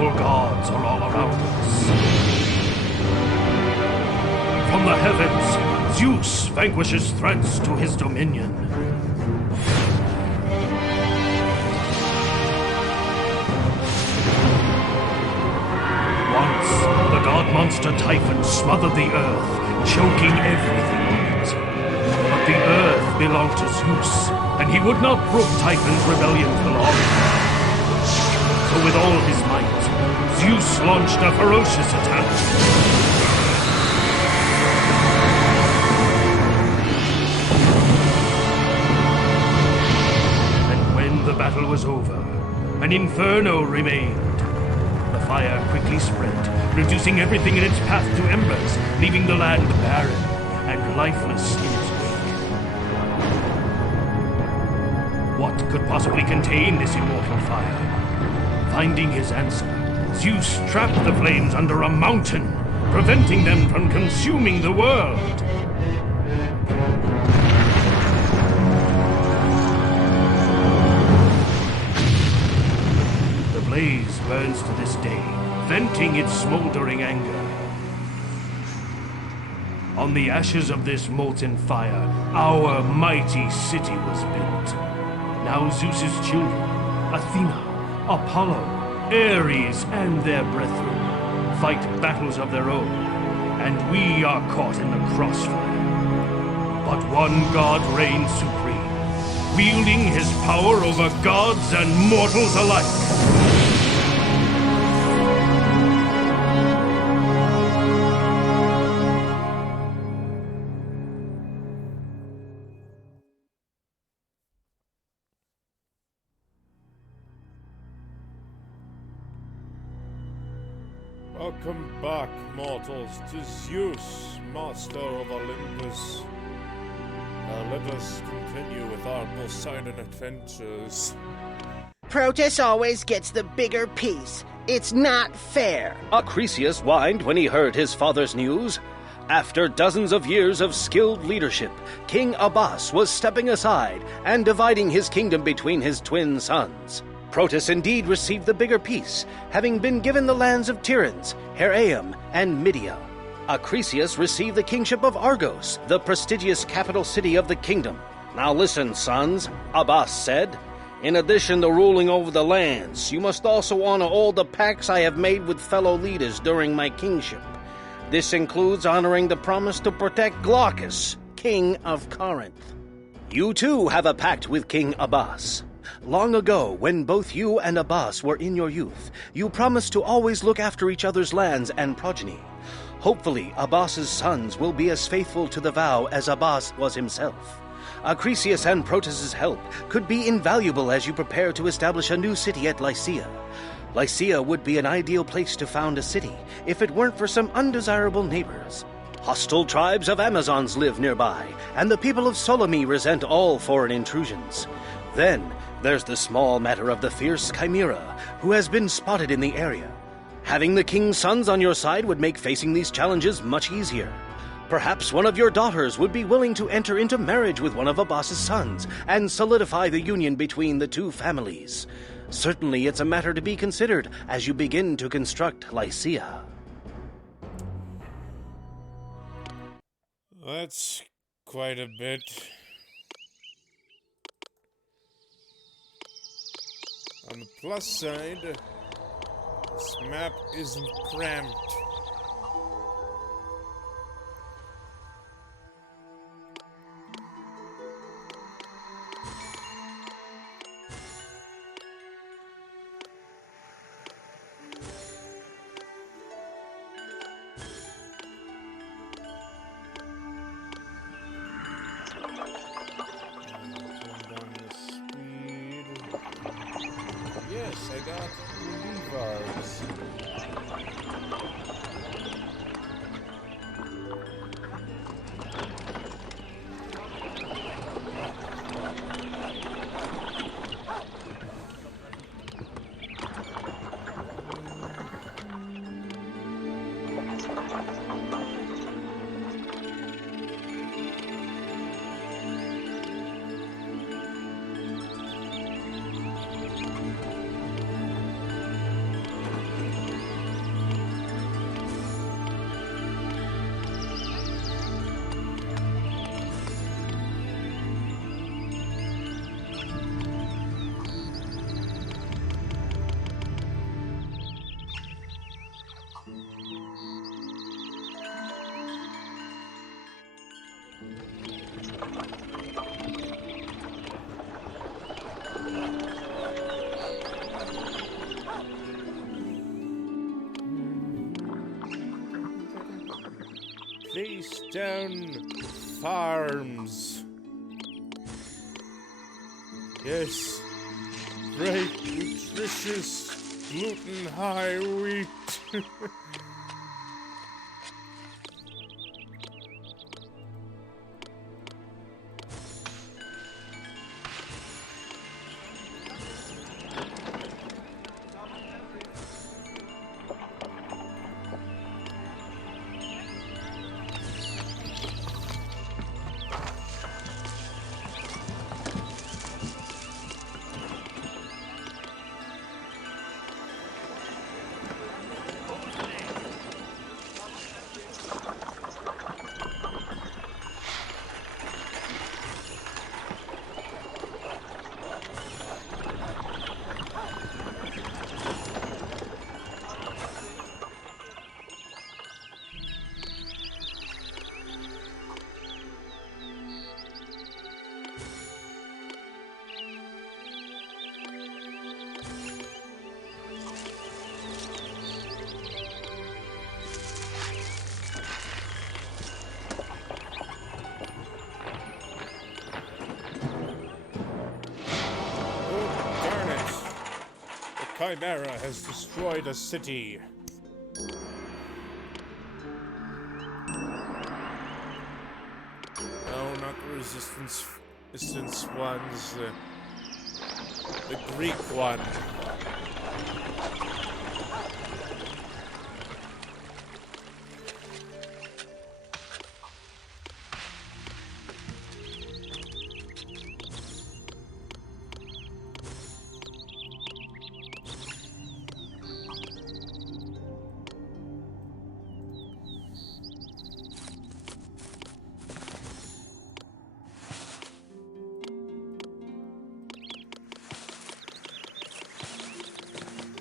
powerful gods are all around us. From the heavens, Zeus vanquishes threats to his dominion. Once, the god monster Typhon smothered the earth, choking everything on it. But the earth belonged to Zeus, and he would not brook Typhon's rebellion for long. So with all his might, Zeus launched a ferocious attack. The battle was over. An inferno remained. The fire quickly spread, reducing everything in its path to embers, leaving the land barren and lifeless in its wake. What could possibly contain this immortal fire? Finding his answer, Zeus trapped the flames under a mountain, preventing them from consuming the world. The blaze burns to this day, venting its smoldering anger. On the ashes of this molten fire, our mighty city was built. Now Zeus's children, Athena, Apollo, Ares, and their brethren, fight battles of their own, and we are caught in the crossfire. But one god reigns supreme, wielding his power over gods and mortals alike. Welcome back, mortals, to Zeus, master of Olympus. Let us continue with our Poseidon adventures. Proteus always gets the bigger piece. It's not fair. Acrisius whined when he heard his father's news. After dozens of years of skilled leadership, King Abas was stepping aside and dividing his kingdom between his twin sons. Proteus indeed received the bigger piece, having been given the lands of Tiryns, Heraeum, and Mydia. Acrisius received the kingship of Argos, the prestigious capital city of the kingdom. Now listen, sons, Abas said. In addition to ruling over the lands, you must also honor all the pacts I have made with fellow leaders during my kingship. This includes honoring the promise to protect Glaucus, king of Corinth. You too have a pact with King Abas. Long ago, when both you and Abas were in your youth, you promised to always look after each other's lands and progeny. Hopefully, Abas's sons will be as faithful to the vow as Abas was himself. Acrisius and Proteus's help could be invaluable as you prepare to establish a new city at Lycia. Lycia would be an ideal place to found a city if it weren't for some undesirable neighbors. Hostile tribes of Amazons live nearby, and the people of Ptolemy resent all foreign intrusions. Then, there's the small matter of the fierce Chimera, who has been spotted in the area. Having the king's sons on your side would make facing these challenges much easier. Perhaps one of your daughters would be willing to enter into marriage with one of Abas's sons and solidify the union between the two families. Certainly it's a matter to be considered as you begin to construct Lycia. That's quite a bit. On the plus side, this map isn't cramped. Yes, I got levers. Place down farms. Yes. Great, nutritious, gluten-high wheat. Chimera has destroyed a city. No, not the resistance ones. The Greek one.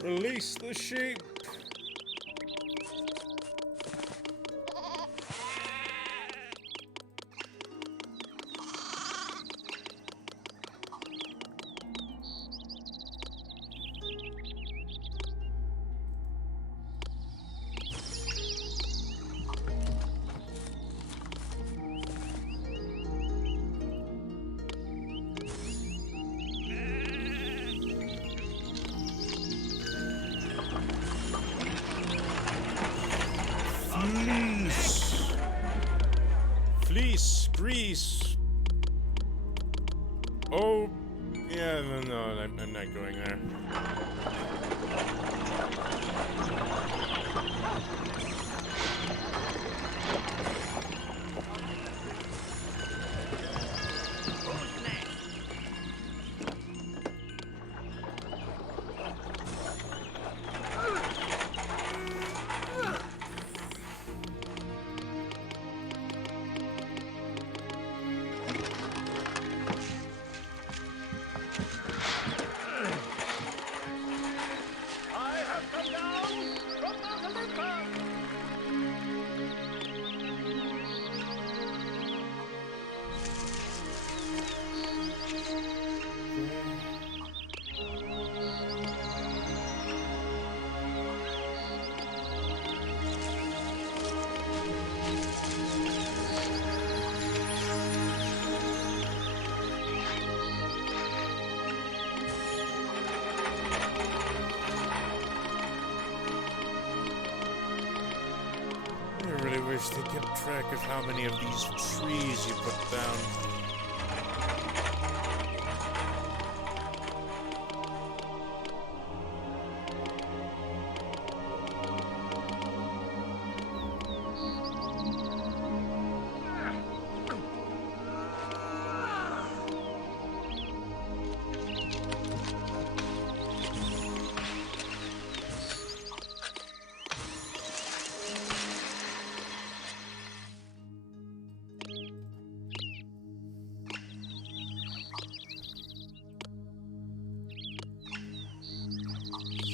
Release the sheep. Fleece, grease. Oh, yeah, no, I'm not going there. I really wish they kept track of how many of these trees you put down.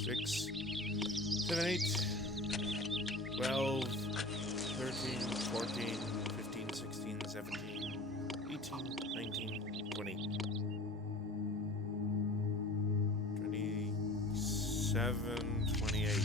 Six, 7, 8, 12, 13, 14, 15, 16, 17, 18, 19, 20, 27, 28.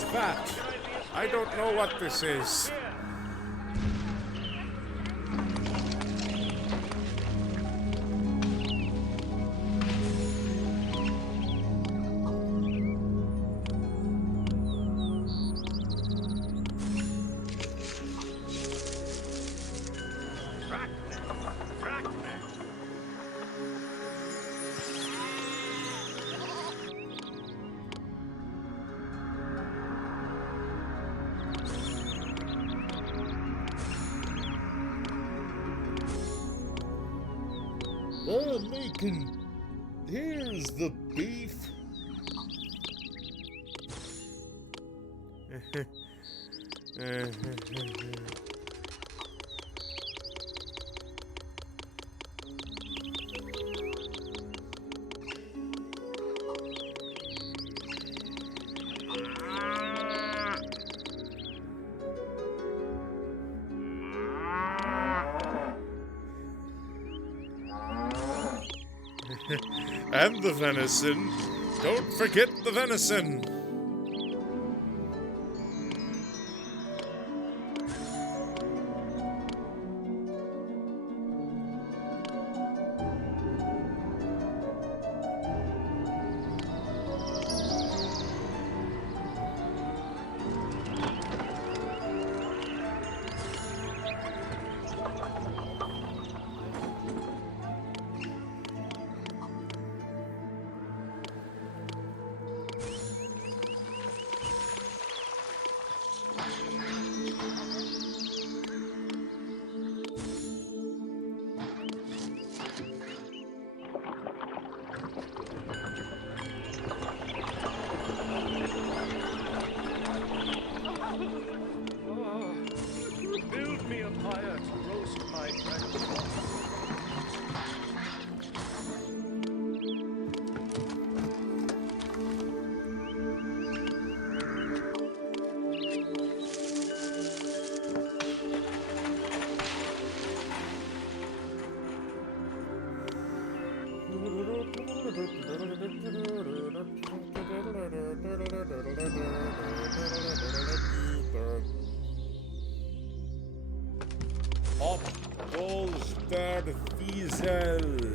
is that? I don't know what this is. Here's the beef. And the venison. Don't forget the venison. Build me a fire to roast my friends. Op goes der Wiesel.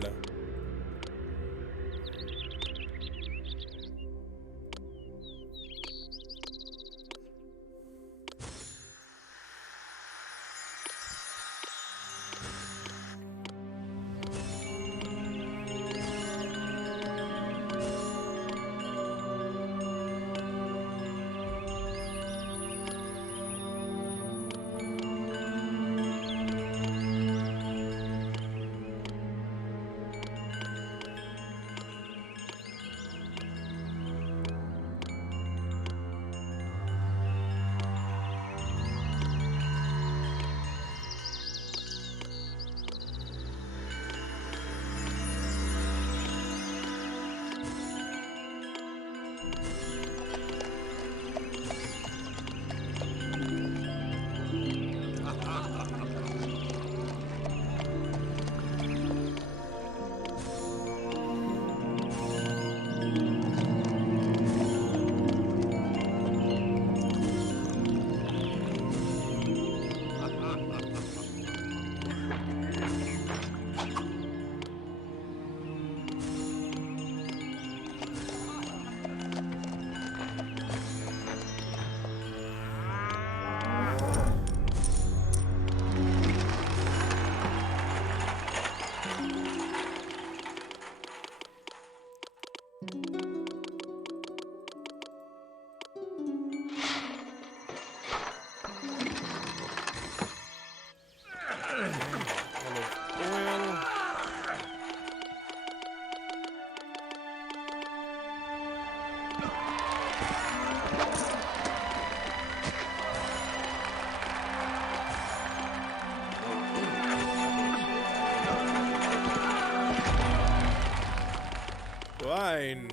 Wine.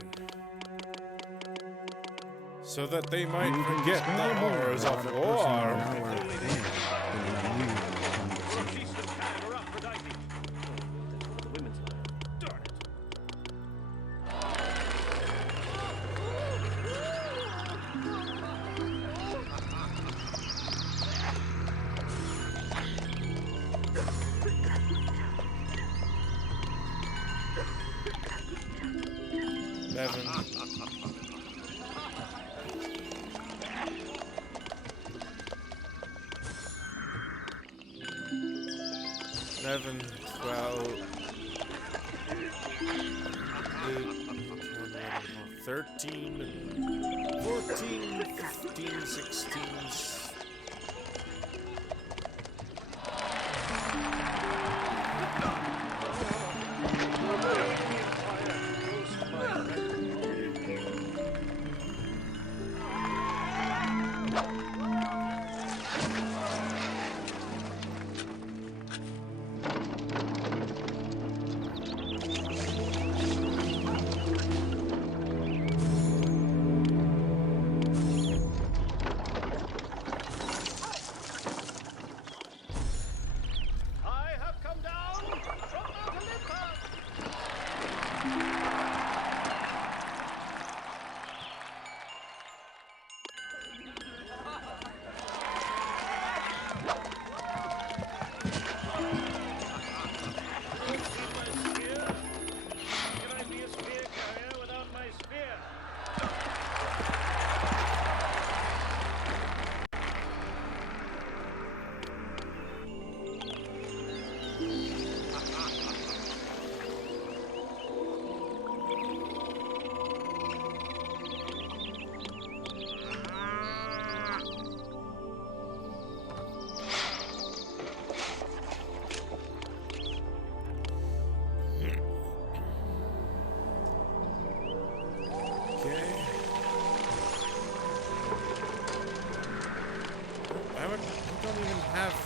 So that they might forget the horrors of war. Eleven, 12, 13, 14, 15, 16.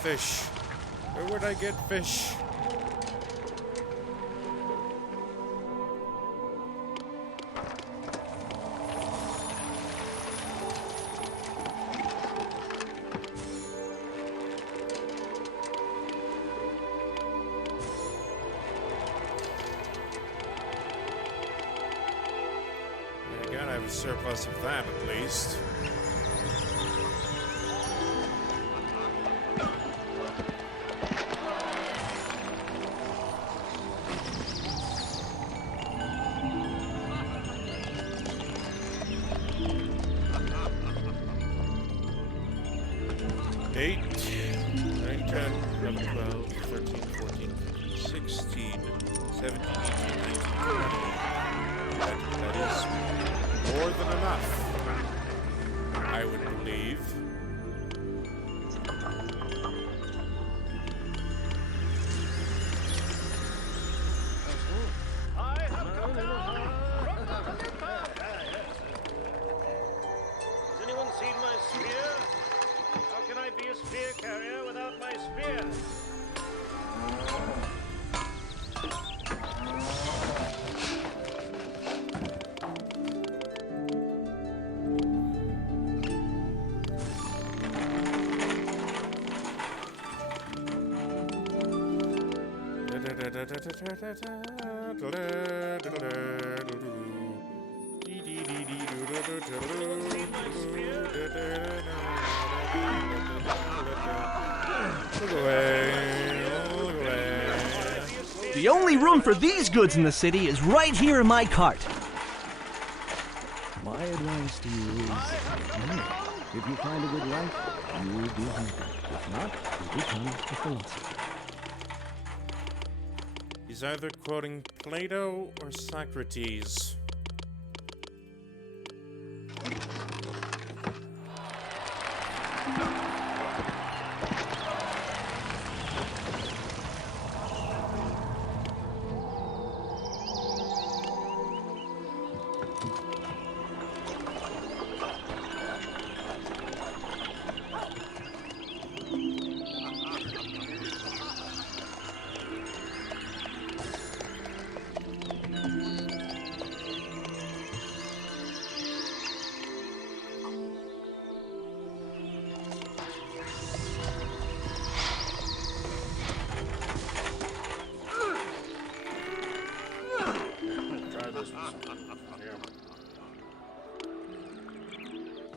Fish. Where would I get fish? I gotta have a surplus of that at least. The only room for these goods in the city is right here in my cart. My advice to you is, if you find a good life, you will be happy. If not, you become a philosopher. He's either quoting Plato or Socrates.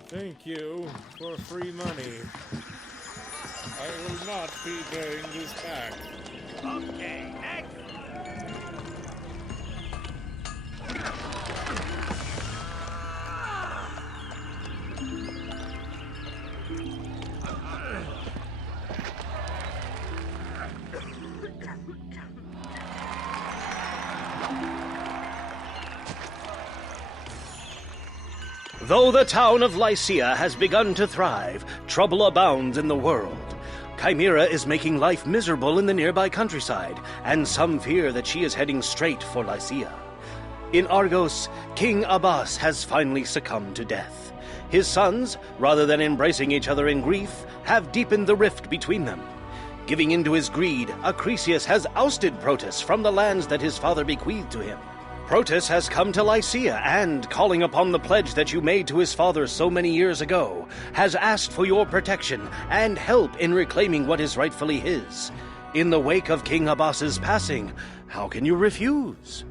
Thank you for free money. I will not be paying this back. Okay, next. Though the town of Lycia has begun to thrive, trouble abounds in the world. Chimera is making life miserable in the nearby countryside, and some fear that she is heading straight for Lycia. In Argos, King Abbas has finally succumbed to death. His sons, rather than embracing each other in grief, have deepened the rift between them. Giving in to his greed, Acrisius has ousted Proteus from the lands that his father bequeathed to him. Proteus has come to Lycia and, calling upon the pledge that you made to his father so many years ago, has asked for your protection and help in reclaiming what is rightfully his. In the wake of King Abbas's passing, how can you refuse?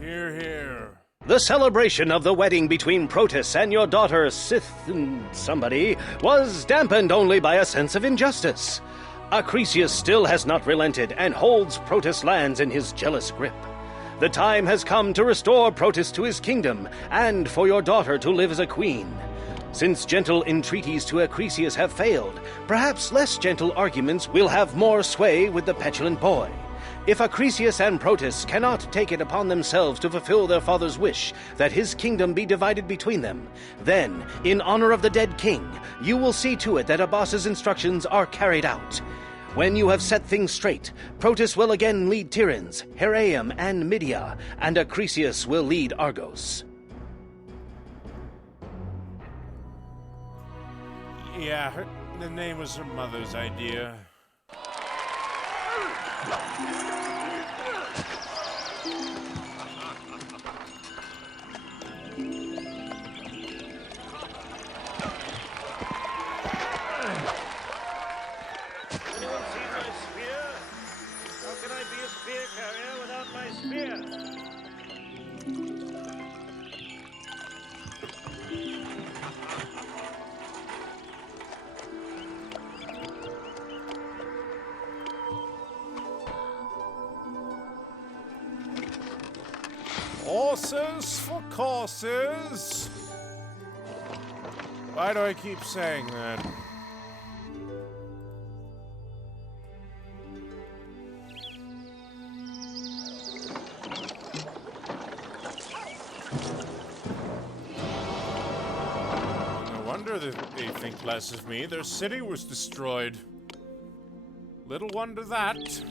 Hear, hear. The celebration of the wedding between Proteus and your daughter somebody was dampened only by a sense of injustice. Acrisius still has not relented and holds Proteus' lands in his jealous grip. The time has come to restore Proteus to his kingdom, and for your daughter to live as a queen. Since gentle entreaties to Acrisius have failed, perhaps less gentle arguments will have more sway with the petulant boy. If Acrisius and Proteus cannot take it upon themselves to fulfill their father's wish that his kingdom be divided between them, then, in honor of the dead king, you will see to it that Abbas's instructions are carried out. When you have set things straight, Proteus will again lead Tiryns, Heraeum, and Mydia, and Acrisius will lead Argos. Yeah, the name was her mother's idea. Horses for courses. Why do I keep saying that? No wonder they think less of me. Their city was destroyed. Little wonder that.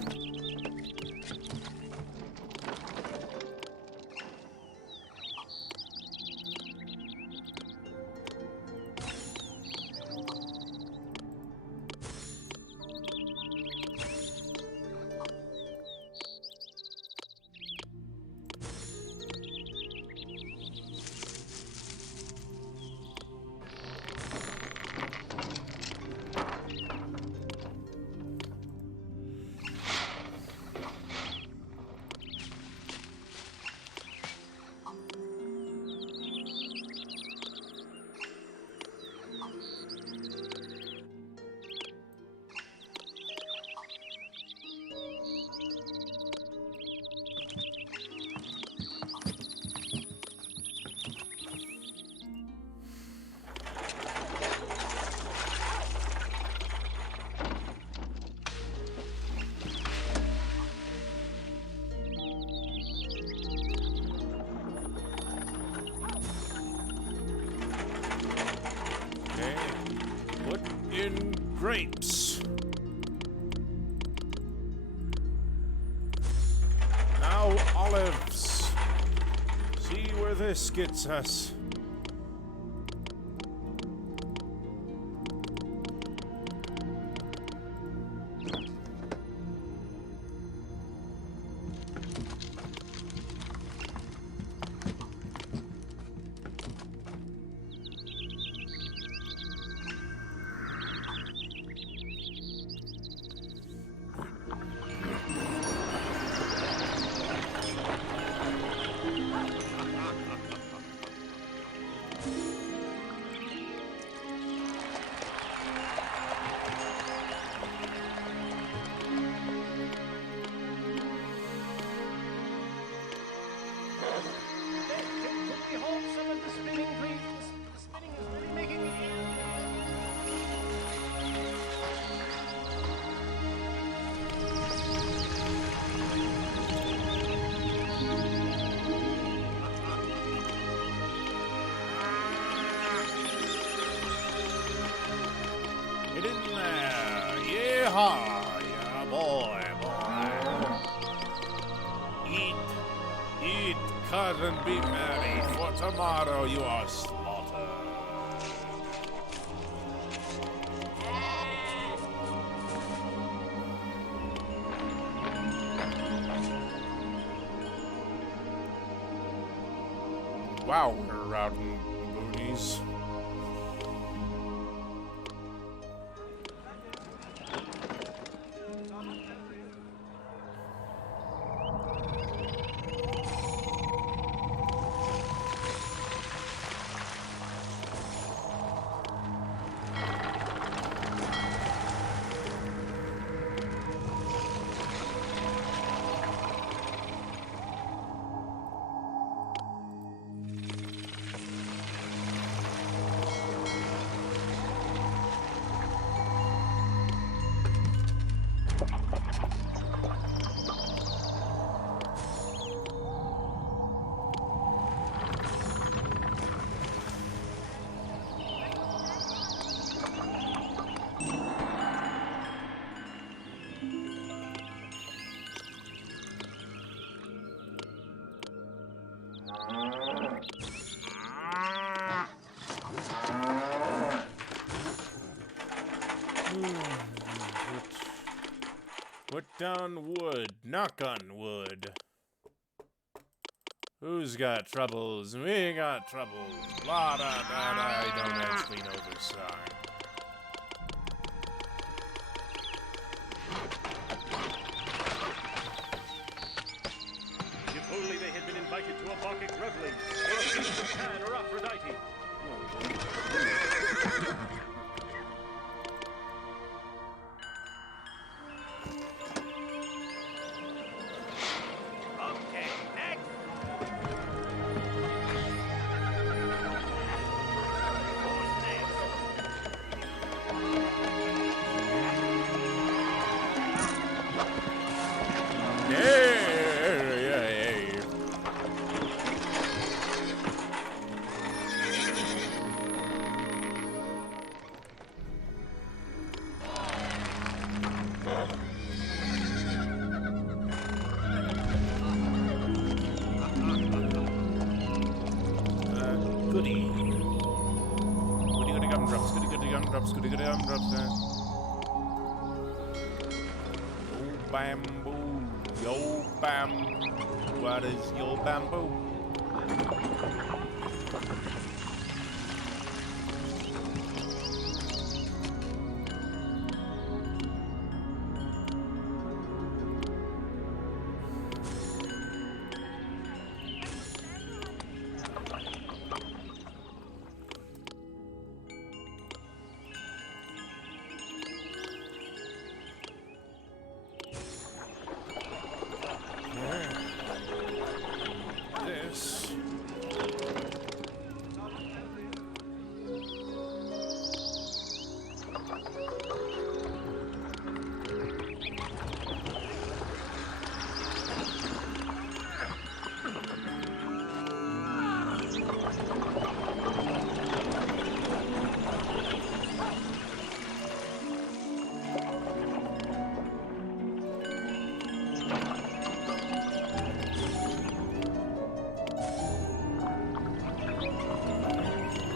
Grapes. Now olives. See where this gets us. yeah, boy. Eat, cut, and be merry, for tomorrow you are slaughtered. Wow, we're routing booties. Put down wood, knock on wood. Who's got troubles? We got troubles. Blah, da, da, da. I don't actually know this song. If only they had been invited to a Bacchic reveling, or a feast of Pan or Aphrodite. Okay, next. Who's next? Goody. Goody goody gumdrops, goody goody gumdrops, goody goody gumdrops. Yo bamboo, yo bamboo. What is yo bamboo? This.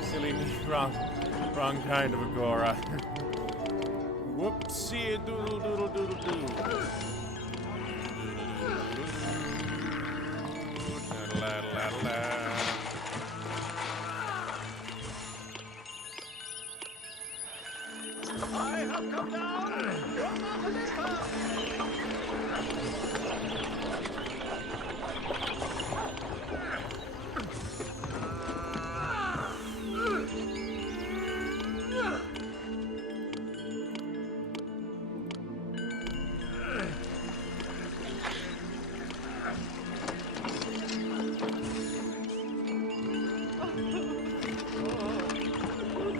Silly me, wrong kind of agora. Whoopsie doodle doodle doodle doo. La la la. I have come down from Olympus.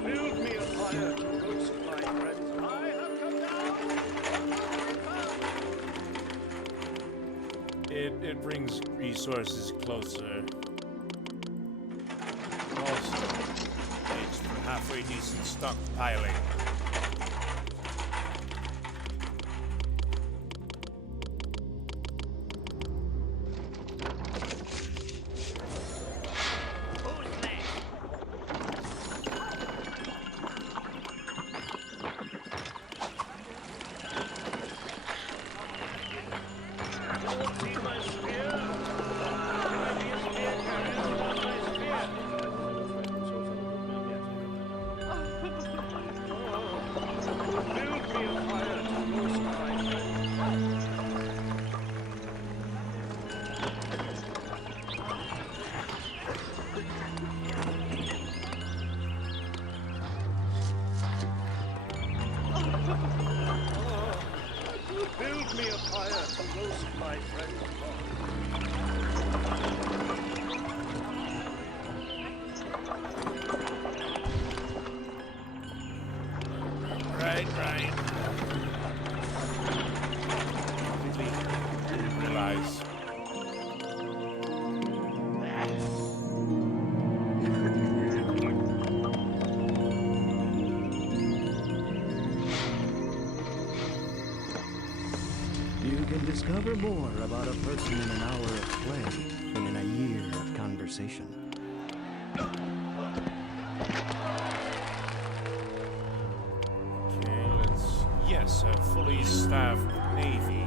Build me a fire to roast my friends. I have come down from Olympus. It brings resources closer. Also, it's for halfway decent stockpiling. close, my friend. Right. Didn't realize. You can discover more about a person in an hour of play than in a year of conversation. Okay, yes, a fully staffed navy.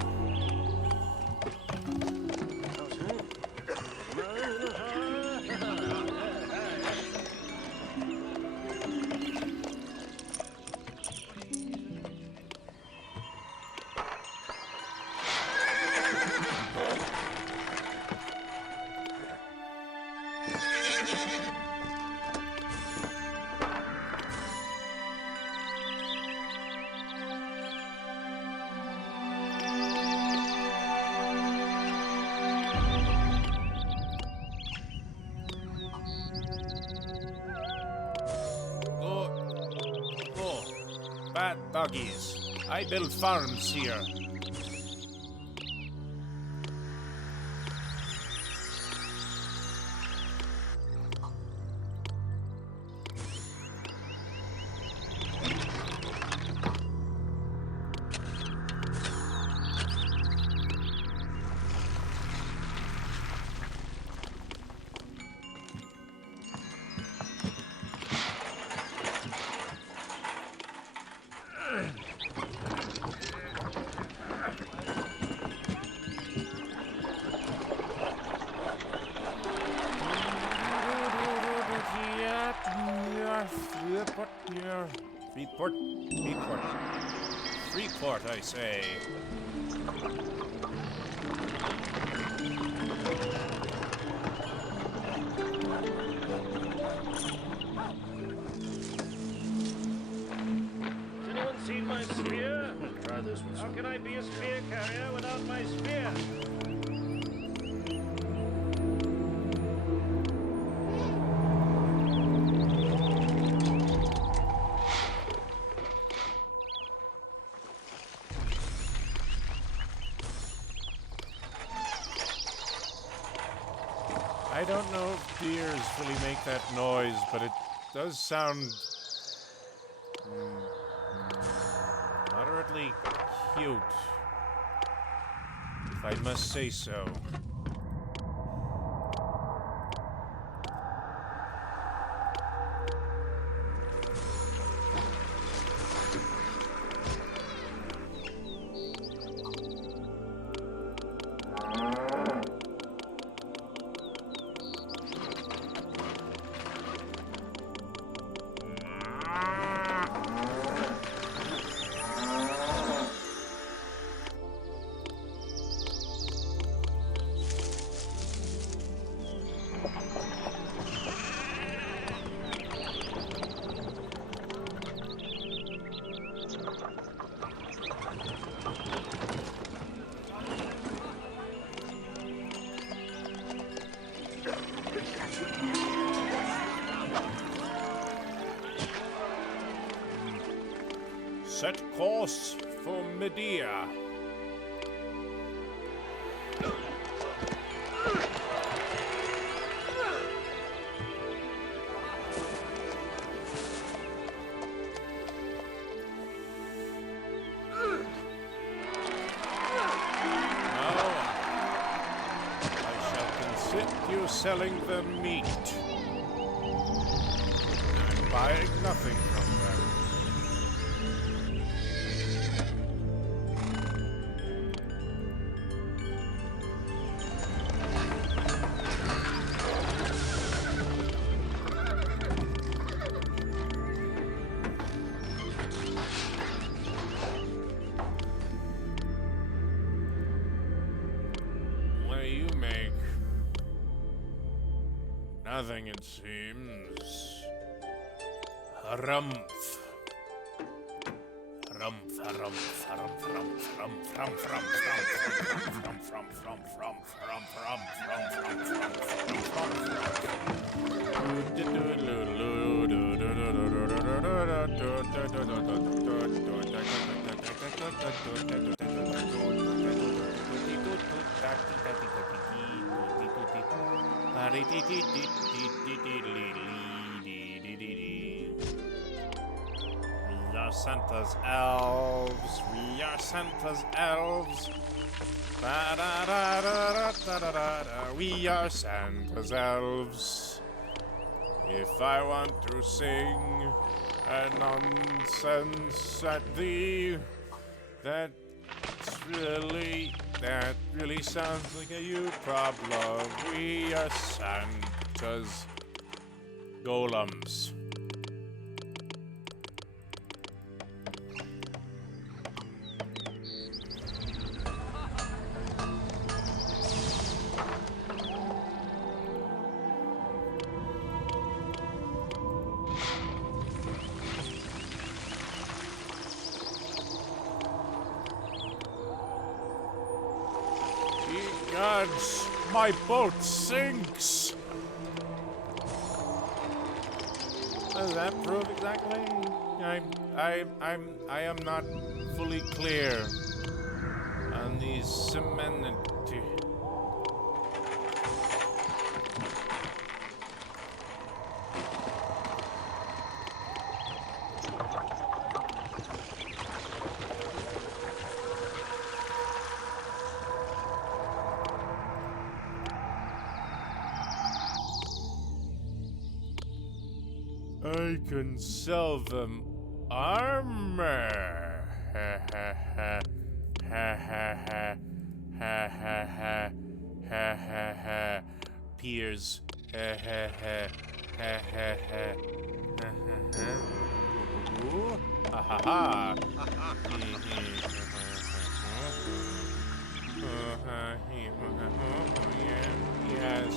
Bad doggies. I build farms here. Freeport, I say. Has anyone seen my spear? Try this one. How can I be a spear carrier without my spear? I don't know if deers really make that noise, but it does sound moderately cute, if I must say so. Set course for Medea. Selling the meat and buying nothing from them. What do you make? Nothing, it seems. Harumph. We are Santa's elves. We are Santa's elves. Ba-da-da-da-da-da-da-da. We are Santa's elves. If I want to sing a nonsense at thee, that really sounds like a you problem. We are Santa's golems. Gods, my boat sinks. Does that prove exactly? I am not fully clear on these semanity. I can sell them armor. Ha ha ha. Ha ha ha. Ha ha ha. Ha ha ha. Peers. Ha ha ha. Ha ha ha. Ha ha ha. Ooh. Ha ha ha. Yes.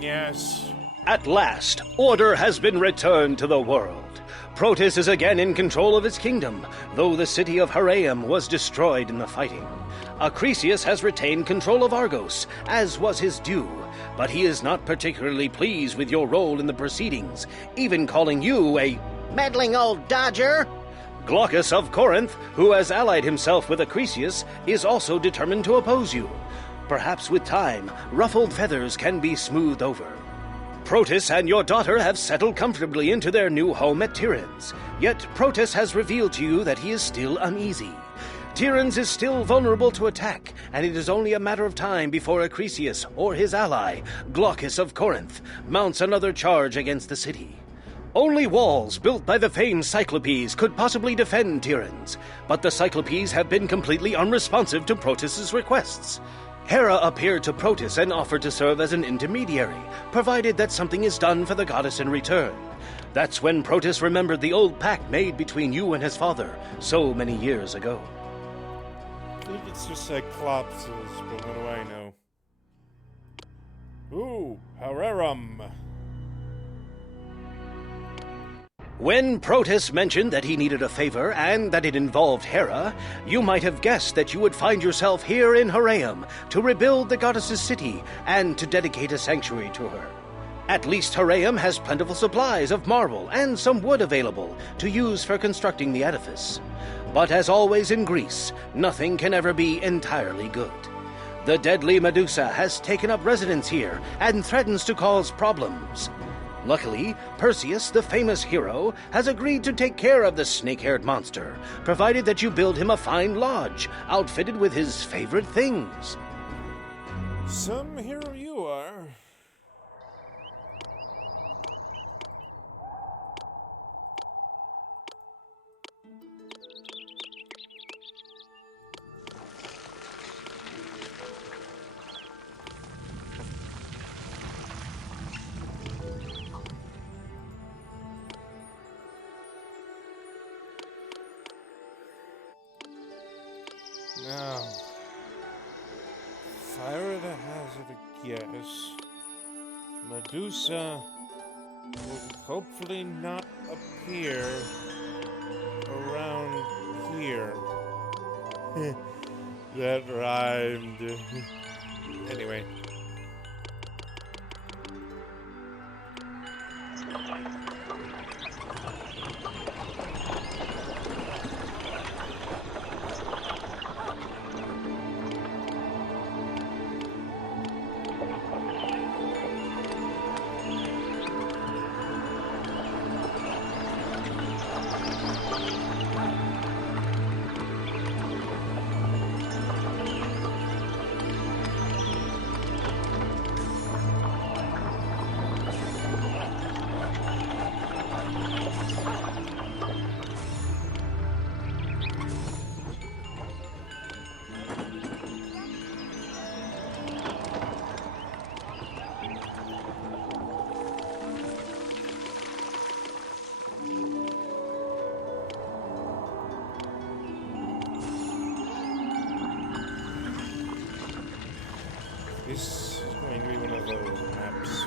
Yes. At last, order has been returned to the world. Proteus is again in control of his kingdom, though the city of Heraeum was destroyed in the fighting. Acrisius has retained control of Argos, as was his due, but he is not particularly pleased with your role in the proceedings, even calling you a Meddling old dodger! Glaucus of Corinth, who has allied himself with Acrisius, is also determined to oppose you. Perhaps with time, ruffled feathers can be smoothed over. Proteus and your daughter have settled comfortably into their new home at Tiryns, yet Proteus has revealed to you that he is still uneasy. Tiryns is still vulnerable to attack, and it is only a matter of time before Acrisius or his ally, Glaucus of Corinth, mounts another charge against the city. Only walls built by the famed Cyclopes could possibly defend Tiryns, but the Cyclopes have been completely unresponsive to Proteus's requests. Hera appeared to Proteus and offered to serve as an intermediary, provided that something is done for the goddess in return. That's when Proteus remembered the old pact made between you and his father so many years ago. I think it's just Cyclopses, but what do I know? Ooh, Harerum. When Proteus mentioned that he needed a favor and that it involved Hera, you might have guessed that you would find yourself here in Heraeum to rebuild the goddess's city and to dedicate a sanctuary to her. At least Heraeum has plentiful supplies of marble and some wood available to use for constructing the edifice. But as always in Greece, nothing can ever be entirely good. The deadly Medusa has taken up residence here and threatens to cause problems. Luckily, Perseus, the famous hero, has agreed to take care of the snake-haired monster, provided that you build him a fine lodge, outfitted with his favorite things. Some hero you are. Now, fire at a hazard, I guess. Medusa will hopefully not appear around here. That rhymed. Anyway. This is going to be one of those maps.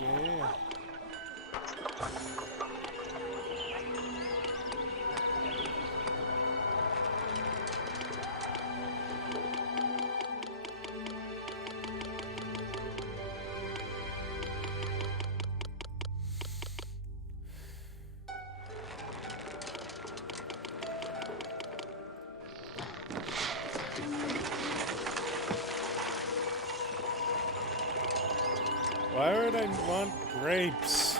Yeah. Why would I want grapes?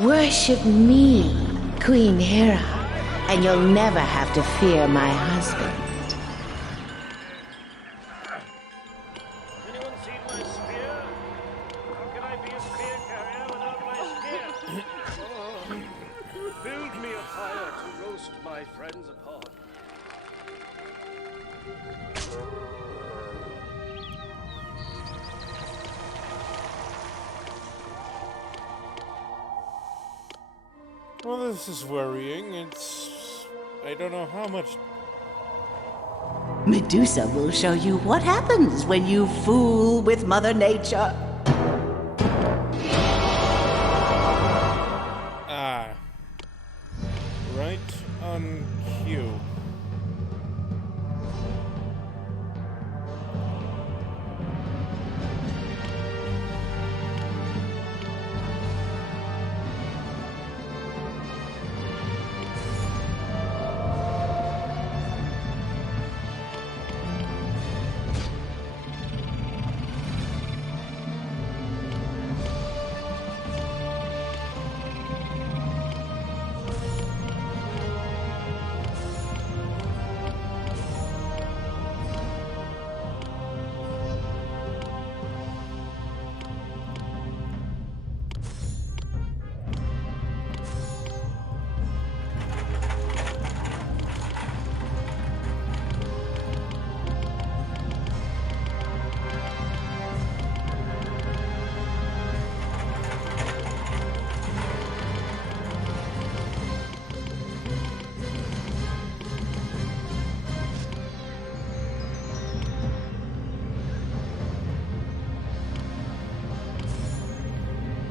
Worship me, Queen Hera, and you'll never have to fear my husband. Anyone seen my spear? How can I be a spear carrier without my spear? Build me a fire to roast my friends upon. Well, this is worrying. It's... I don't know how much... Medusa will show you what happens when you fool with Mother Nature. Ah. Right on cue.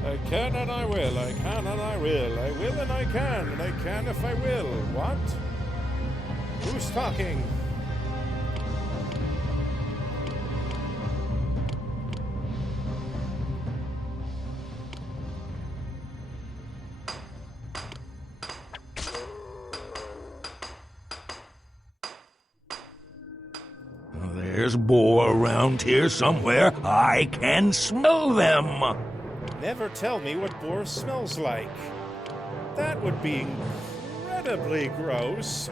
I can and I will, I can and I will, I will and I can if I will. What? Who's talking? There's boar around here somewhere. I can smell them. Never tell me what boar smells like. That would be incredibly gross.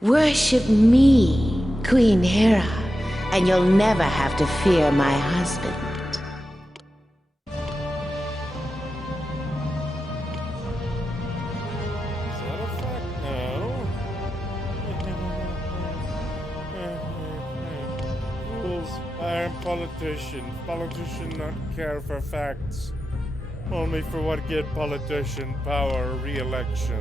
Worship me, Queen Hera, and you'll never have to fear my husband. Is that a fact? No. Fools, I am politician. Politician not care for facts. Only for what get politician power re-election.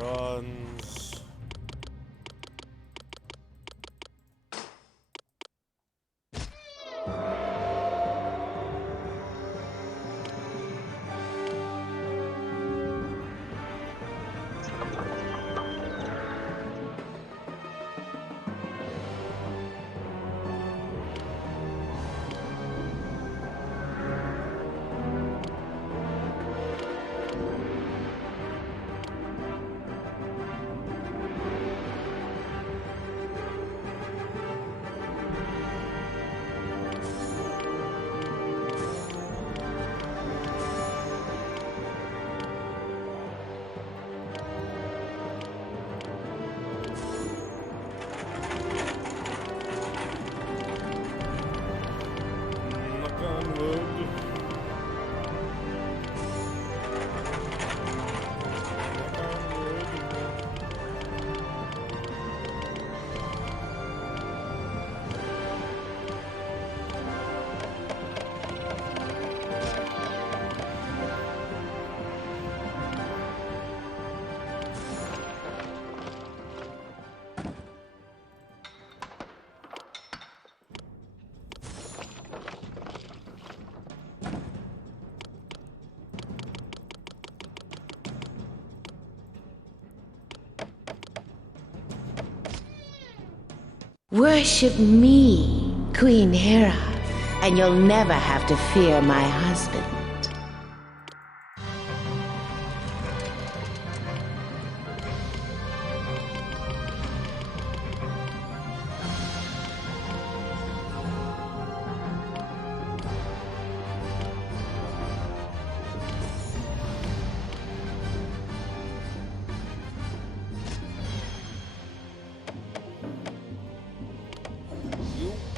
Runs. Worship me, Queen Hera, and you'll never have to fear my husband.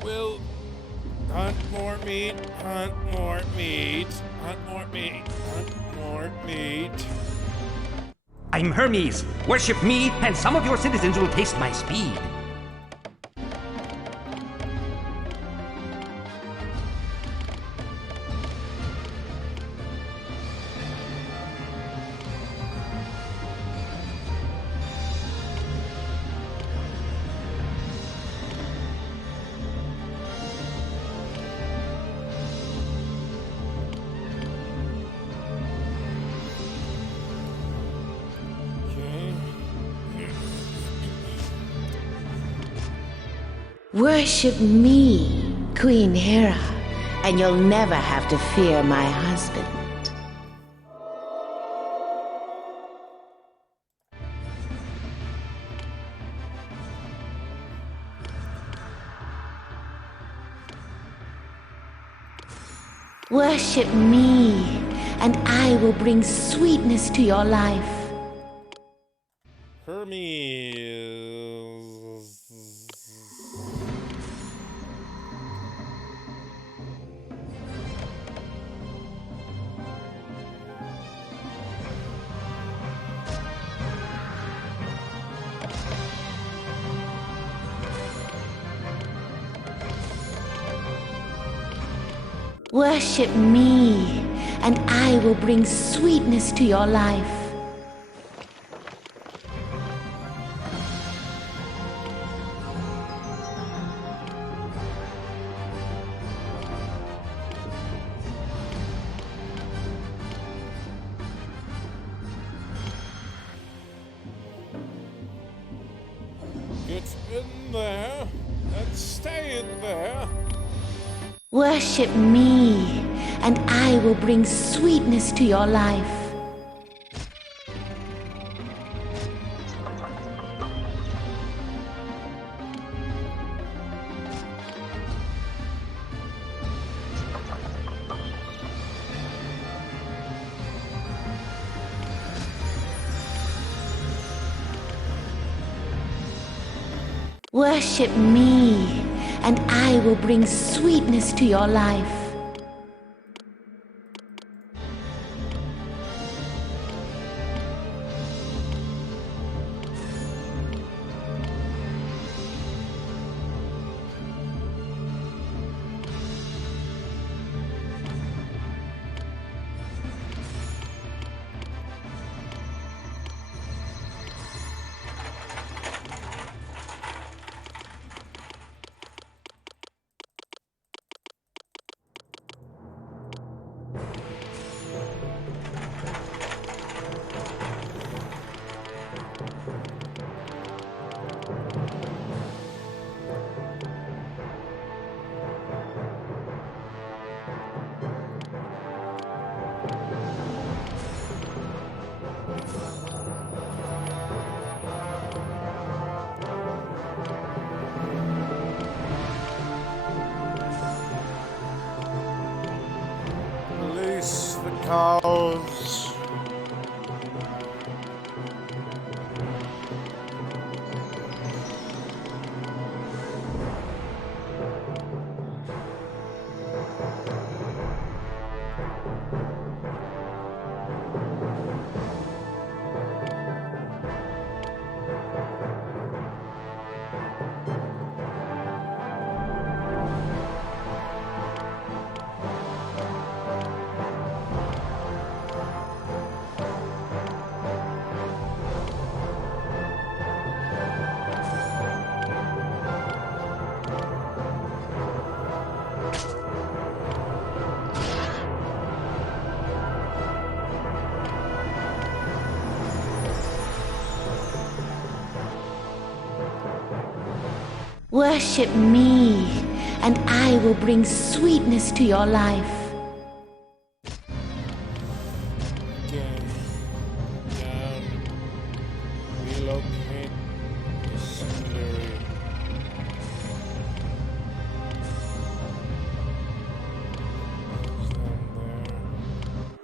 Will hunt more meat, hunt more meat, hunt more meat, hunt more meat. I'm Hermes. Worship me, and some of your citizens will taste my speed. Worship me, Queen Hera, and you'll never have to fear my husband. Worship me, and I will bring sweetness to your life. Hermes. Worship me, and I will bring sweetness to your life. Get in there and stay in there. Worship me, and I will bring sweetness to your life. Worship me, and I will bring sweetness to your life. Release the cows. Worship me, and I will bring sweetness to your life. Down. Relocate the secondary.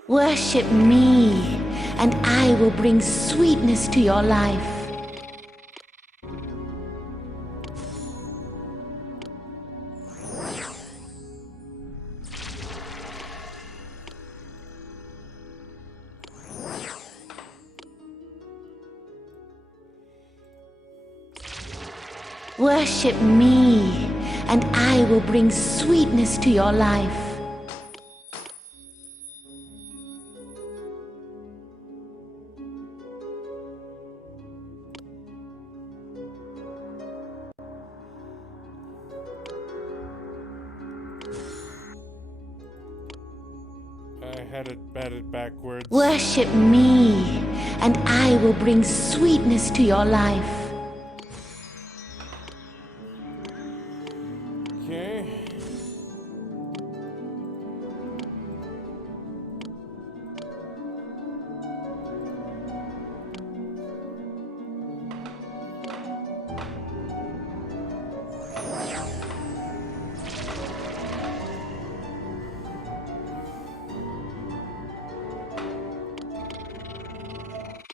Worship me, and I will bring sweetness to your life. Worship me, and I will bring sweetness to your life. I had it batted backwards. Worship me, and I will bring sweetness to your life. Okay.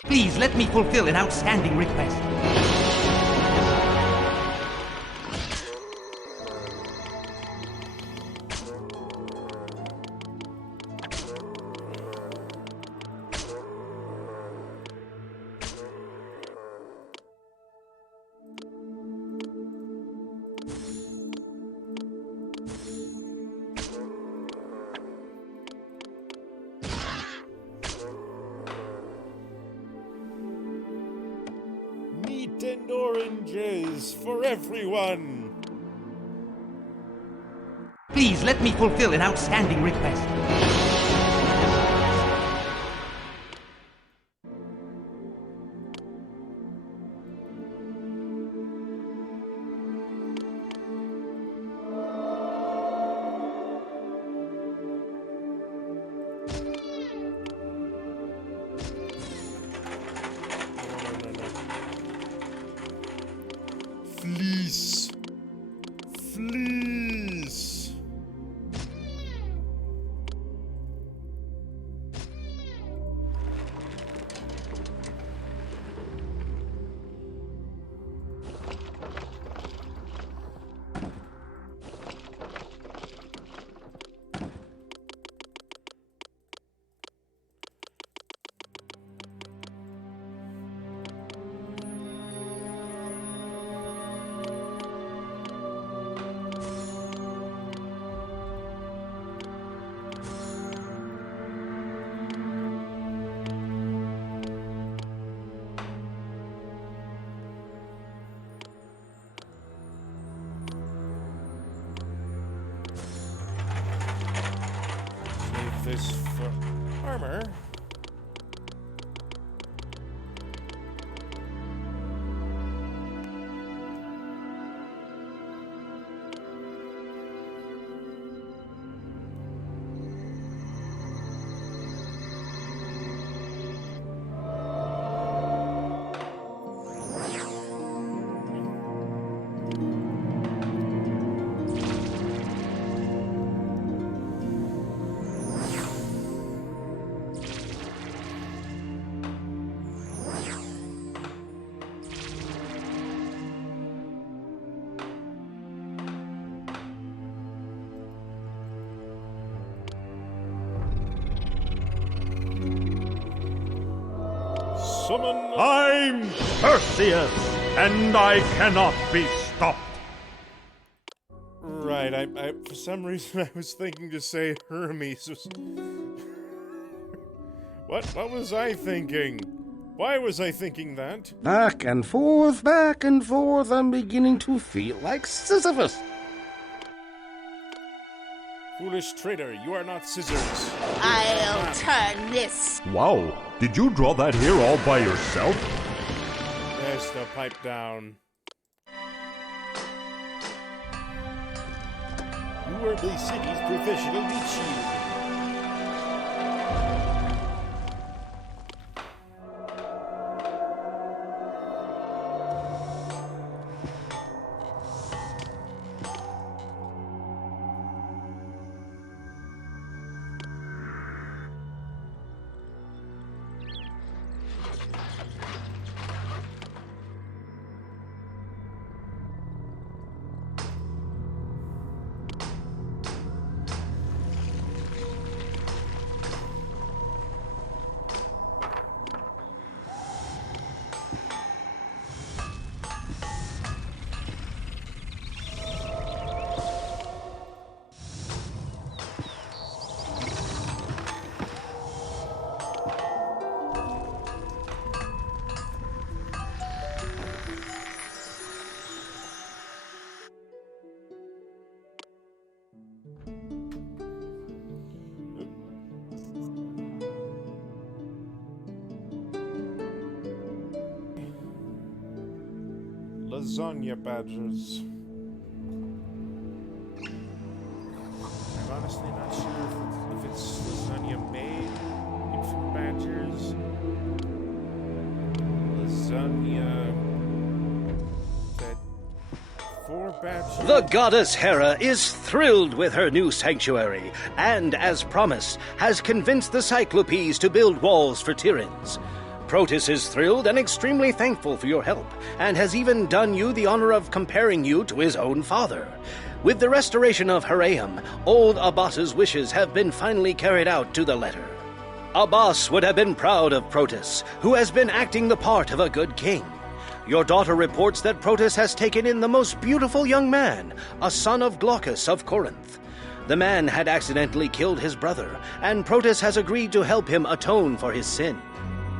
Please let me fulfill an outstanding request. Meat and oranges for everyone. Please let me fulfill an outstanding request. Fleece. Fleece. Save this for armor. Summon. I'm Perseus, and I cannot be stopped. Right, I for some reason I was thinking to say Hermes was... What was I thinking? Why was I thinking that? Back and forth, I'm beginning to feel like Sisyphus. Foolish traitor, you are not scissors. I'll turn this. Wow, did you draw that here all by yourself? Yes, the pipe down. You are the city's professional meat shield. Lasagna badgers. I'm honestly not sure if it's lasagna made, infant badgers, lasagna fed for badgers. The goddess Hera is thrilled with her new sanctuary, and, as promised, has convinced the Cyclopes to build walls for Tyrants. Proteus is thrilled and extremely thankful for your help, and has even done you the honor of comparing you to his own father. With the restoration of Heraeum, old Abbas's wishes have been finally carried out to the letter. Abbas would have been proud of Proteus, who has been acting the part of a good king. Your daughter reports that Proteus has taken in the most beautiful young man, a son of Glaucus of Corinth. The man had accidentally killed his brother, and Proteus has agreed to help him atone for his sin.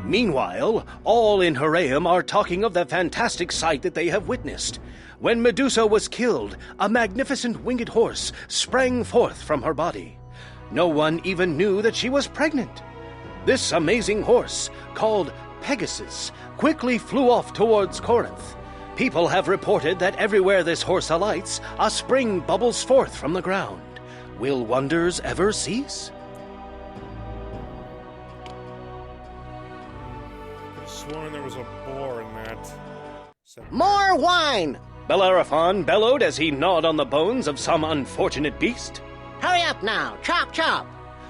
Meanwhile, all in Heraeum are talking of the fantastic sight that they have witnessed. When Medusa was killed, a magnificent winged horse sprang forth from her body. No one even knew that she was pregnant. This amazing horse, called Pegasus, quickly flew off towards Corinth. People have reported that everywhere this horse alights, a spring bubbles forth from the ground. Will wonders ever cease? Sworn there was a boar in that. More wine! Bellerophon bellowed as he gnawed on the bones of some unfortunate beast. Hurry up now! Chop, chop!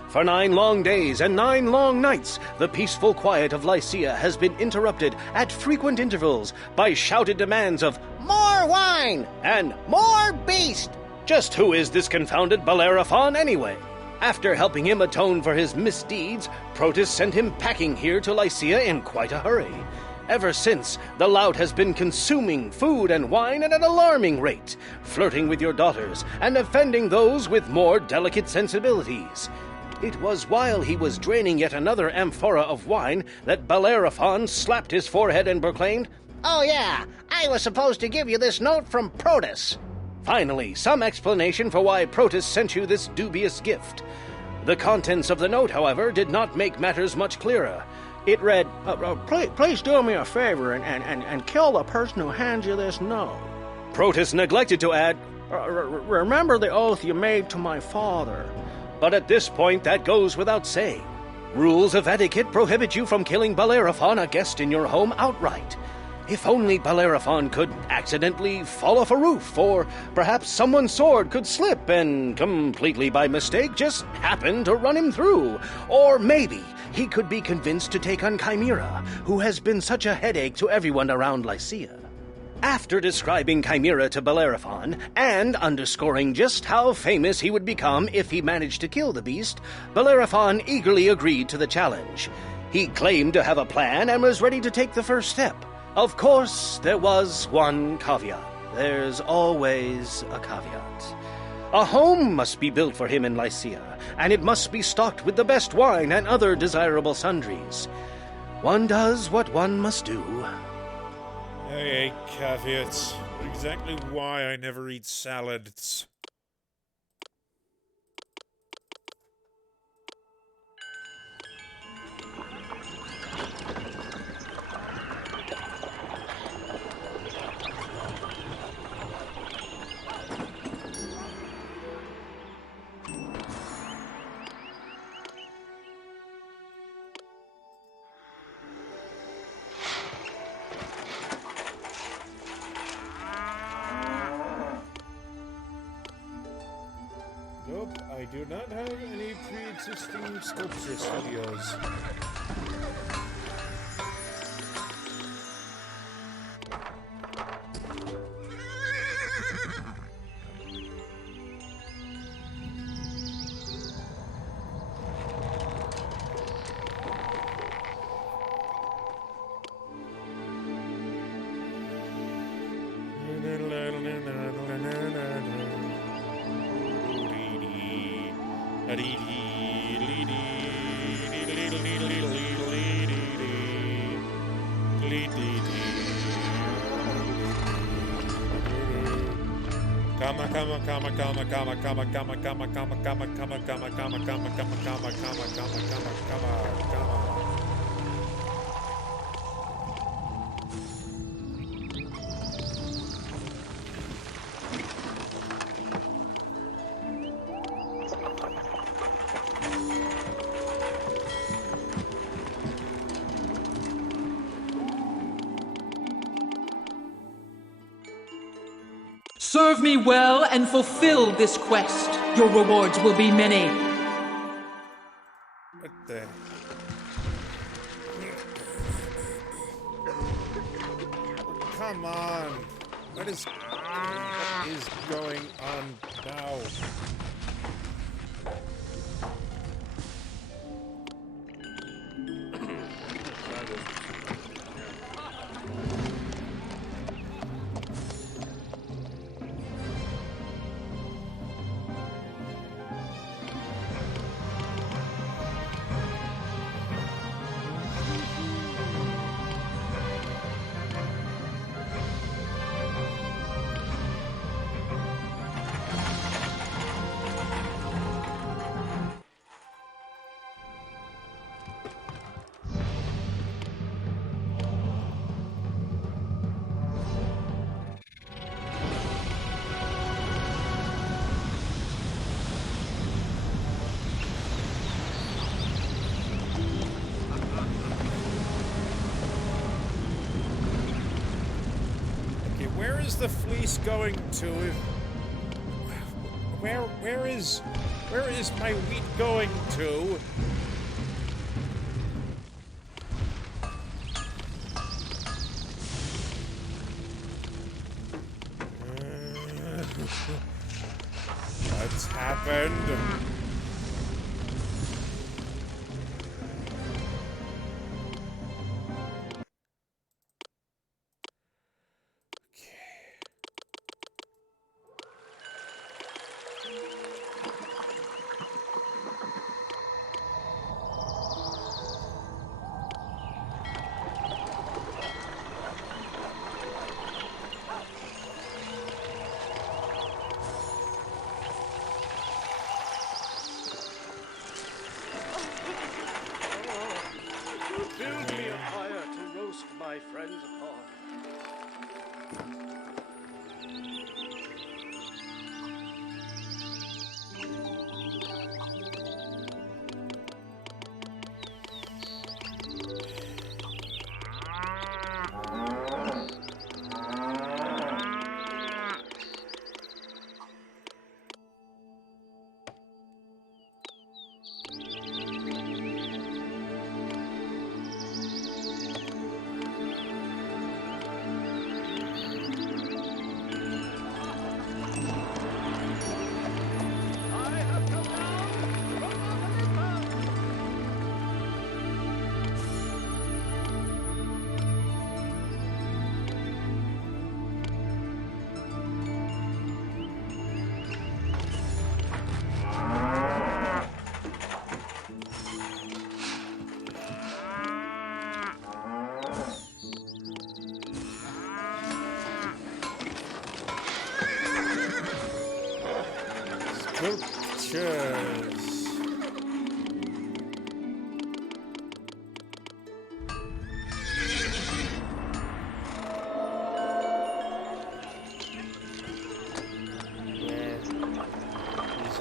For 9 long days and 9 long nights, the peaceful quiet of Lycia has been interrupted at frequent intervals by shouted demands of more wine! And more beast! Just who is this confounded Bellerophon anyway? After helping him atone for his misdeeds, Proteus sent him packing here to Lycia in quite a hurry. Ever since, the lout has been consuming food and wine at an alarming rate, flirting with your daughters and offending those with more delicate sensibilities. It was while he was draining yet another amphora of wine that Bellerophon slapped his forehead and proclaimed, "Oh yeah, I was supposed to give you this note from Proteus." Finally, some explanation for why Proteus sent you this dubious gift. The contents of the note, however, did not make matters much clearer. It read, Please do me a favor and kill the person who hands you this note. Proteus neglected to add, Remember the oath you made to my father. But at this point, that goes without saying. Rules of etiquette prohibit you from killing Bellerophon, a guest in your home, outright. If only Bellerophon could accidentally fall off a roof, or perhaps someone's sword could slip and, completely by mistake, just happen to run him through. Or maybe he could be convinced to take on Chimera, who has been such a headache to everyone around Lycia. After describing Chimera to Bellerophon, and underscoring just how famous he would become if he managed to kill the beast, Bellerophon eagerly agreed to the challenge. He claimed to have a plan and was ready to take the first step. Of course, there was one caveat. There's always a caveat. A home must be built for him in Lycia, and it must be stocked with the best wine and other desirable sundries. One does what one must do. I hate caveats. Exactly why I never eat salads. Nope, I do not have any pre-existing sculpture studios. Serve me well and fulfill this quest. Your rewards will be many. What the? come on. What is going on now? Where is the fleece going to? Where is my wheat going to? What's happened? Build me a fire to roast my friends upon.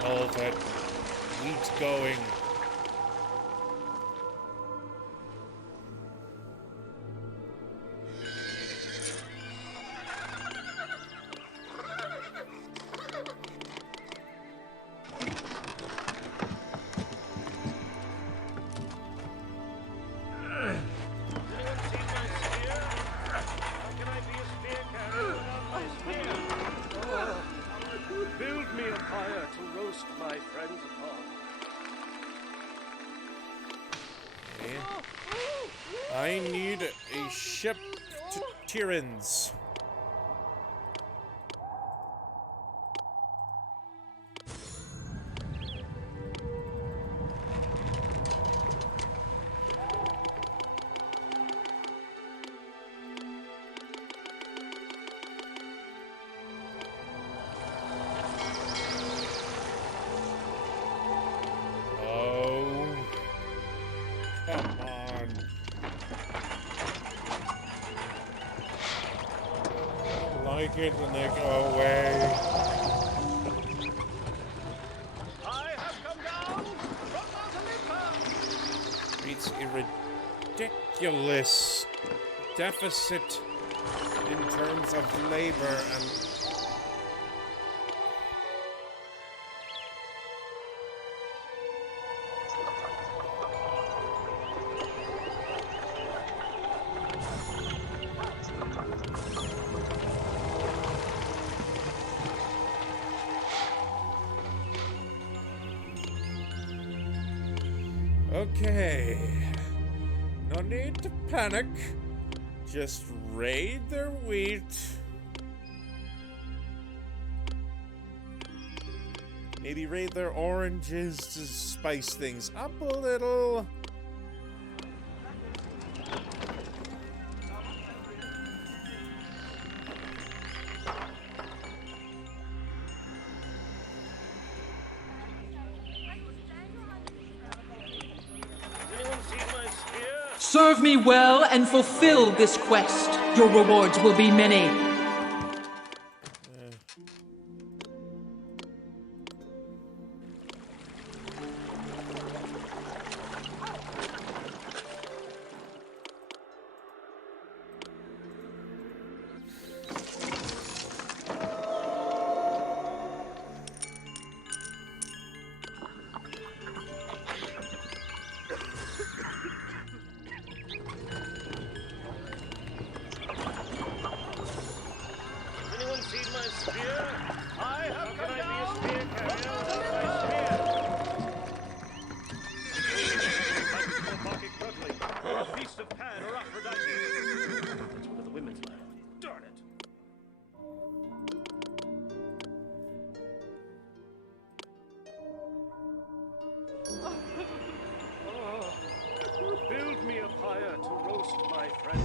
All that wheat going. Build me a fire to roast my friends upon. Okay. I need a ship to Tyrann's. It when they go away. I have come down from Olympus. It's a ridiculous deficit in terms of labor and Okay. No need to panic. Just raid their wheat. Maybe raid their oranges to spice things up a little. Serve me well and fulfill this quest. Your rewards will be many. Build me a pyre to roast my friend.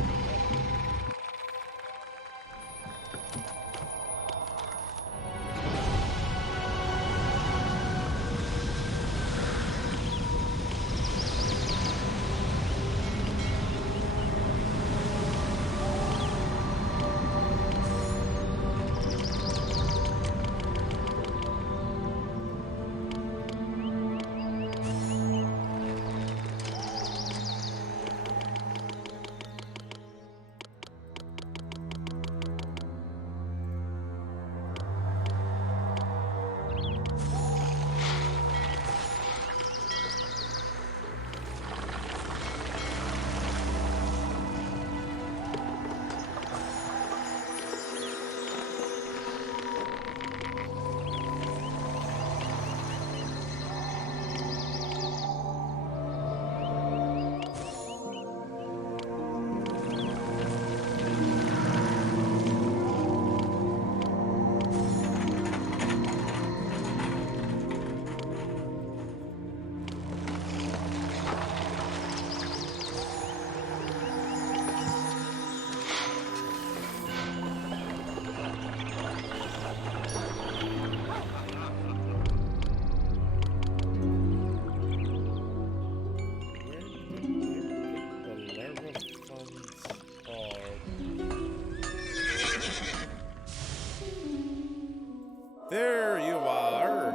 There you are.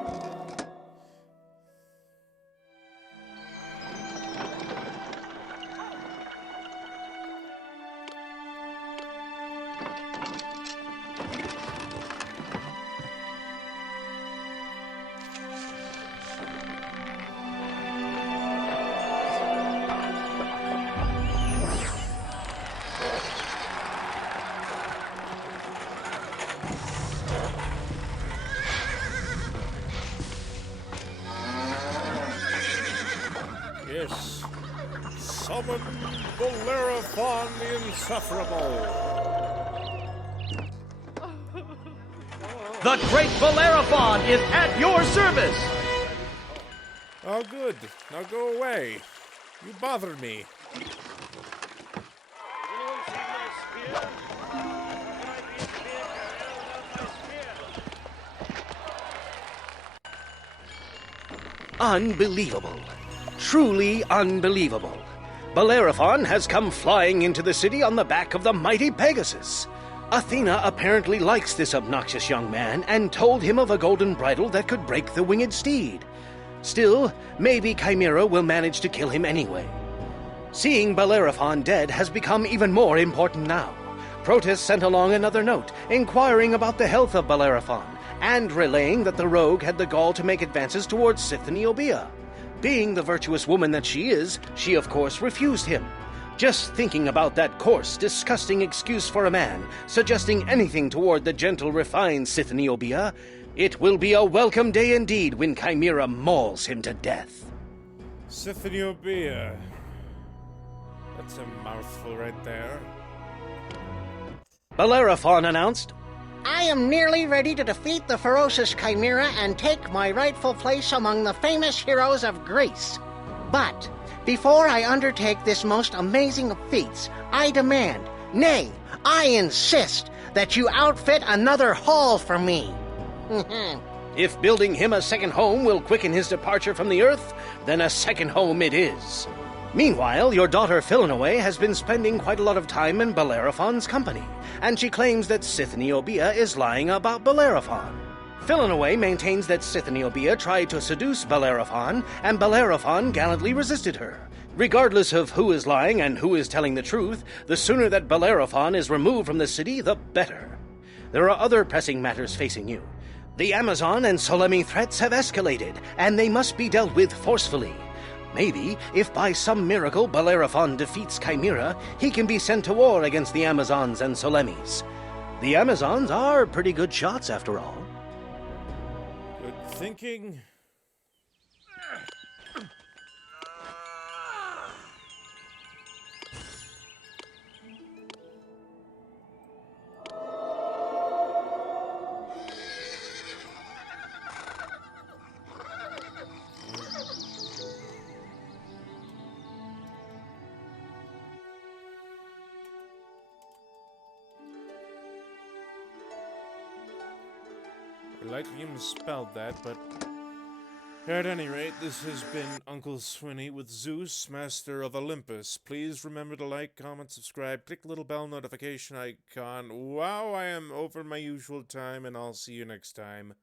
Yes. Summon Bellerophon the Insufferable. The great Bellerophon is at your service! Oh, good. Now go away. You bothered me. Unbelievable. Truly unbelievable. Bellerophon has come flying into the city on the back of the mighty Pegasus. Athena apparently likes this obnoxious young man and told him of a golden bridle that could break the winged steed. Still, maybe Chimera will manage to kill him anyway. Seeing Bellerophon dead has become even more important now. Proteus sent along another note, inquiring about the health of Bellerophon, and relaying that the rogue had the gall to make advances towards Sithniobea. Being the virtuous woman that she is, she of course refused him. Just thinking about that coarse, disgusting excuse for a man, suggesting anything toward the gentle, refined Sithniobea, it will be a welcome day indeed when Chimera mauls him to death. Scythiopia. That's a mouthful right there. Bellerophon announced, I am nearly ready to defeat the ferocious Chimera and take my rightful place among the famous heroes of Greece. But before I undertake this most amazing of feats, I demand, nay, I insist, that you outfit another hall for me. if building him a second home will quicken his departure from the earth, then a second home it is. Meanwhile, your daughter Philinaway has been spending quite a lot of time in Bellerophon's company, and she claims that Scythiopia is lying about Bellerophon. Philinaway maintains that Scythiopia tried to seduce Bellerophon, and Bellerophon gallantly resisted her. Regardless of who is lying and who is telling the truth, the sooner that Bellerophon is removed from the city, the better. There are other pressing matters facing you. The Amazon and Solymi threats have escalated, and they must be dealt with forcefully. Maybe, if by some miracle Bellerophon defeats Chimera, he can be sent to war against the Amazons and Solymis. The Amazons are pretty good shots, after all. Good thinking. I like you misspelled that, but at any rate, this has been Uncle Swinney with Zeus, Master of Olympus. Please remember to like, comment, subscribe, click the little bell notification icon. Wow, I am over my usual time, and I'll see you next time.